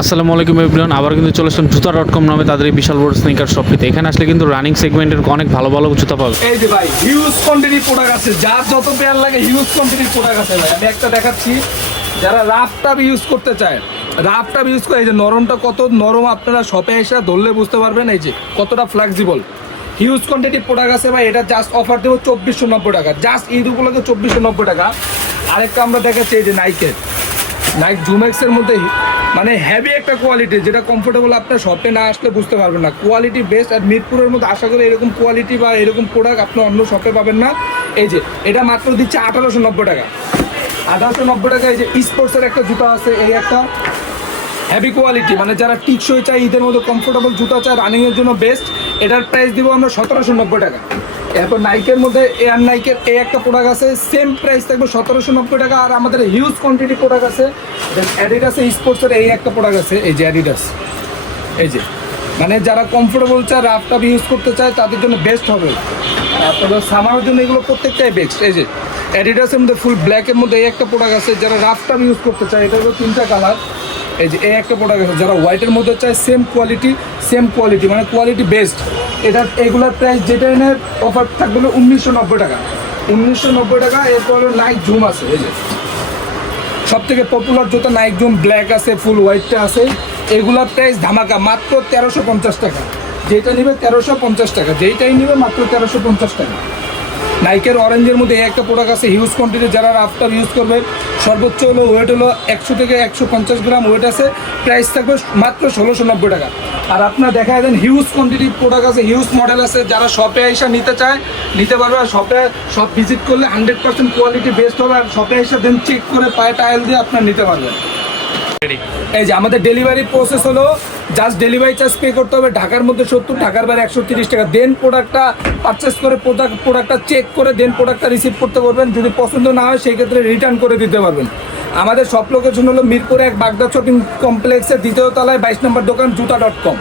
আসসালামু আলাইকুম এভরিওয়ান, আবার কিন্তু চলে আসলাম জুতা.com নামে তাদের এই বিশাল বড় স্নিকার শপটিতে। এখানে আসলে কিন্তু রানিং সেগমেন্টের অনেক ভালো ভালো জুতা পাবে। এই যে ভাই হিউজ কোয়ান্টিটি প্রোডাক্ট আছে, যার যত পেয়ার লাগে হিউজ কোয়ান্টিটি প্রোডাক্ট আছে ভাই। আমি একটা দেখাচ্ছি, যারা রাফ টাপ ইউজ করতে চায়, রাফ টাপ ইউজ করে, এই যে নরমটা কত নরম আপনারা শপে এসে ধরলে বুঝতে পারবেন, এই যে কতটা ফ্লেক্সিবল। হিউজ কোয়ান্টিটি প্রোডাক্ট আছে ভাই। এটা জাস্ট অফার দেবো 2490 টাকা, জাস্ট ঈদ উপলক্ষে 2490 টাকা। আরেকটা আমরা দেখাচ্ছি, এই যে নাইকের নাইক জুমেক্সের মধ্যে মানে হেভি একটা কোয়ালিটি, যেটা কমফোর্টেবল আপনার শপে না আসলে বুঝতে পারবেন না। কোয়ালিটি বেস্ট, আর মিরপুরের মধ্যে আশা করি এরকম কোয়ালিটি বা এরকম প্রোডাক্ট আপনি অন্য শপে পাবেন না। এই যে এটা মাত্র দিচ্ছে 1890 টাকা, 1890 টাকা। এই যে স্পোর্টসের একটা জুতা আছে, এই একটা হেভি কোয়ালিটি, মানে যারা টিকসই চায়, ঈদের মধ্যে কমফোর্টেবল জুতা চায়, রানিংয়ের জন্য বেস্ট। এটার প্রাইস দিব আমরা 1790 টাকা। এরপর নাইকের মধ্যে এয়ার নাইকের এই একটা প্রোডাক্ট আছে, সেম প্রাইস থাকবে 1790 টাকা। আর আমাদের হিউজ কোয়ান্টিটি প্রোডাক্ট আছে, অ্যাডিডাসে স্পোর্টসের এই একটা প্রোডাক্ট আছে, এই যে অ্যাডিডাস, এই যে মানে যারা কমফোর্টেবল চায়, রাফ টাফ ইউজ করতে চায়, তাদের জন্য বেস্ট হবে। তবে সামারের জন্য এগুলো প্রত্যেকটাই বেস্ট। এই যে অ্যাডিডাসের মধ্যে ফুল ব্ল্যাকের মধ্যে এই একটা প্রোডাক্ট আছে, যারা রাফ টাফ ইউজ করতে চায়, এটা হলো 3টা কালার। এই যে এই একটা প্রোডাক্ট আছে, যারা হোয়াইটের মধ্যে চায়, সেম কোয়ালিটি মানে কোয়ালিটি বেস্ট। এটা এগুলোর প্রাইস যেটা এনে অফার থাকবে 1990 টাকা, 1990 টাকা। এরপর হলো নাইক জুম আছে, এই যে সব থেকে পপুলার জুতা নাইক জুম ব্ল্যাক আছে, ফুল হোয়াইটটা আছে। এগুলোর প্রাইস ধামাকা মাত্র 1350 টাকা। যেটা নিবে 1350 টাকা, যেইটাই নিবে মাত্র 1350 টাকা। নাইকের অরেঞ্জের মধ্যে এই একটা প্রোডাক্ট আছে, হিউজ কোয়ান্টিটি, যারা রাফটার ইউজ করবে। সর্বোচ্চ হলো ওয়েট হলো 100 থেকে 150 গ্রাম ওয়েট আছে। প্রাইস থাকবে মাত্র 1690 টাকা। আর আপনার দেখা দেন হিউজ কোয়ান্টিটি প্রোডাক্ট আছে, হিউজ মডেল আছে, যারা শপে এসে নিতে চায় নিতে পারবে। আর শপ ভিজিট করলে 100% কোয়ালিটি বেস্ট হবে। আর শপে এসে দেন চেক করে পায়ে টাইল দিয়ে আপনার নিতে পারবেন। এই যে আমাদের ডেলিভারি প্রসেস হলো, জাস্ট ডেলিভারি চার্জ পে করতে হবে। ঢাকার মধ্যে 70, ঢাকার বাইরে 130 টাকা। দেন প্রোডাক্টটা পারচেস করে প্রোডাক্টটা চেক করে দেন প্রোডাক্টটা রিসিভ করতে পারবেন। যদি পছন্দ না হয় সেই ক্ষেত্রে রিটার্ন করে দিতে পারবেন। আমাদের সব লোকেশন হলো মিরপুরে 1 বাগদা শপিং কমপ্লেক্সের 2য় তলায় 22 নম্বর দোকান জুতা.com।